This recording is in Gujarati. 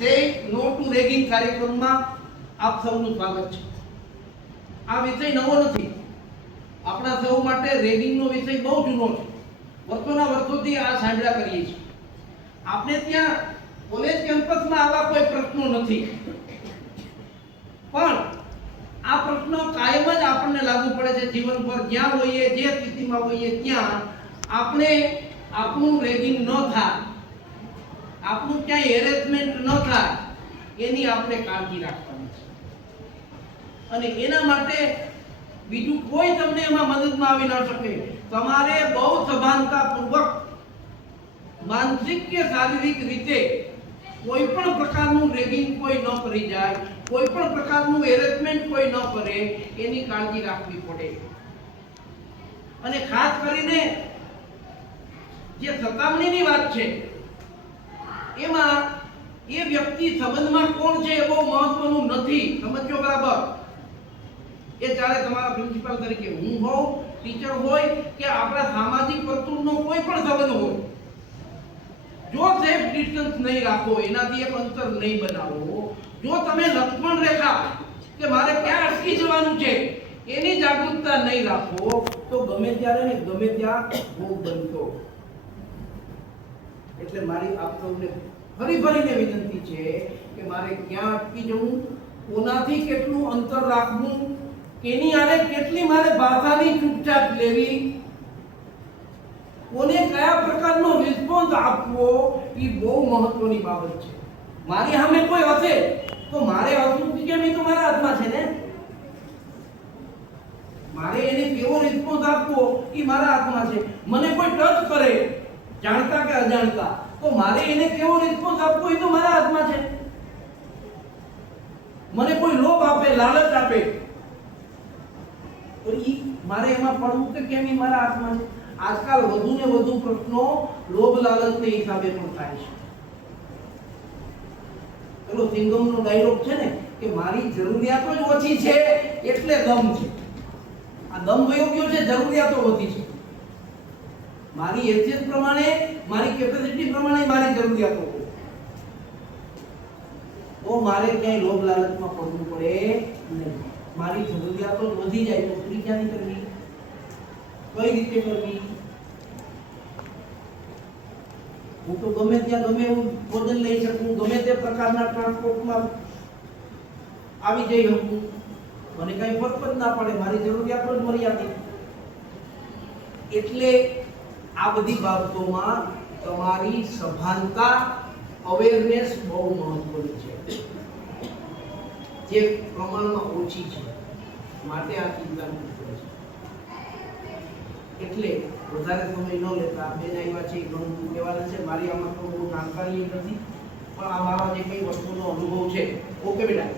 તે નો ટુ રેગિંગ કાર્યક્રમમાં આપ સૌનું સ્વાગત છે. આ વિષય નવો નથી. આપણા સૌ માટે રેગિંગનો વિષય બહુ જૂનો છે. વર્ષોના વર્ષોથી આ સાંભળ્યા કરીએ છીએ. આપણે ત્યાં કોલેજ કેમ્પસમાં આવા કોઈ પ્રશ્નો નથી, પણ આ પ્રશ્નો કાયમ જ આપણને લાગુ પડે છે જીવનભર. જ્યાં હોઈએ, જે સ્થિતિમાં હોઈએ ત્યાં આપણે આપણું રેગિંગ ન થાય, આપણું ક્યાંય હેરેસમેન્ટ ન થાય, એની આપણે કાળજી રાખવાની છે. અને એના માટે બીજું કોઈ તમને એમાં મદદમાં આવી ન શકે. તમારે બહુ સભાનતાપૂર્વક માનસિક કે શારીરિક રીતે કોઈ પણ પ્રકારનું રેગિંગ કોઈ ન કરી જાય, કોઈ પણ પ્રકારનું હેરેસમેન્ટ કોઈ ન કરે, એની કાળજી રાખવી પડે. અને ખાસ કરીને જે સતામણીની વાત છે એમાં એ વ્યક્તિ સંબંધમાં કોણ છે એ બહુ મહત્વનું નથી. સમજો બરાબર. એ ચાલે તમારા પ્રિન્સિપાલ તરીકે હું હોઉં, ટીચર હોય કે આપણા સામાજિક વર્તુળનો કોઈ પણ સંબંધ હોય, જો સેફ ડિસ્ટન્સ નહીં રાખો, એનાથી એક અંતર નહીં બનાવો, જો તમે લક્ષ્મણ રેખા કે મારે ક્યાં અટકી જવાનું છે એની જાગૃતતા નહીં રાખો, તો ગમે ત્યારે ને ગમે ત્યાં ભોગ બનતો. એટલે મારી આપ સૌને ફરી ફરીને વિનંતી છે કે મારે ક્યાં અટકી જવું, કોનાથી કેટલું અંતર રાખવું, એની આરે કેટલી મારે ભાષાની છૂટછાટ લેવી, કોને કયા પ્રકારનો રિસ્પોન્સ આપવો, એ બહુ મહત્વની બાબત છે. મારી સામે કોઈ હશે તો મારે હસવું કેમ એ તો મારા હાથમાં છે ને. મારે એને કેવો રિસ્પોન્સ આપવો એ મારા હાથમાં છે. મને કોઈ ટચ કરે જાણતા કે અજાણતા તો મારે એને કેવો રિસ્પોન્સ આપવો એ તો મારા હાથમાં છે. મને કોઈ લોભ આપે, લાલચ આપે તો ઈ મારે એમાં પડવું કે કેમ એ મારા હાથમાં છે. આજકાલ વધુ ને વધુ પ્રશ્નો લોભ લાલચને હિસાબે પણ થાય છે. પેલો સિંગમનો ડાયલોગ છે ને કે મારી જરૂરિયાતો જ ઓછી છે એટલે દમ છે. આ દમ વયો ગયો છે, જરૂરિયાતો વધી છે. મારી હેસિયત પ્રમાણે, મારી કેપેસિટી પ્રમાણે મારી જરૂરિયાતો હોય તો મારે ક્યાંય લોભ લાલચમાં પડવું પડે નહીં. મારી જરૂરિયાતો વધી જાય તો પૂરી ક્યાંથી કરવી, કઈ રીતે કરવી? હું તો ગમે ત્યાં ગમે એવું ભોજન લઈ શકું, ગમે તે પ્રકારના ટ્રાન્સપોર્ટમાં આવી જઈ શકું, મને કઈ ફરક જ ના પડે, મારી જરૂરિયાતો જ મર્યાદિત. એટલે આ બધી બાબતોમાં તમારી સભાનતા, અવેરનેસ બહુ મહત્વની છે, જે પ્રમાણમાં ઓછી છે. માટે આ ચિંતા છે. એટલે વધારે સમય ન લેતા બેન આવ્યા છે ઘણું કહેવાનું છે. મારી આમાં તો બહુ જાણકારી નથી, પણ આ મારા જે કઈ વસ્તુનો અનુભવ છે. ઓકે બેટા.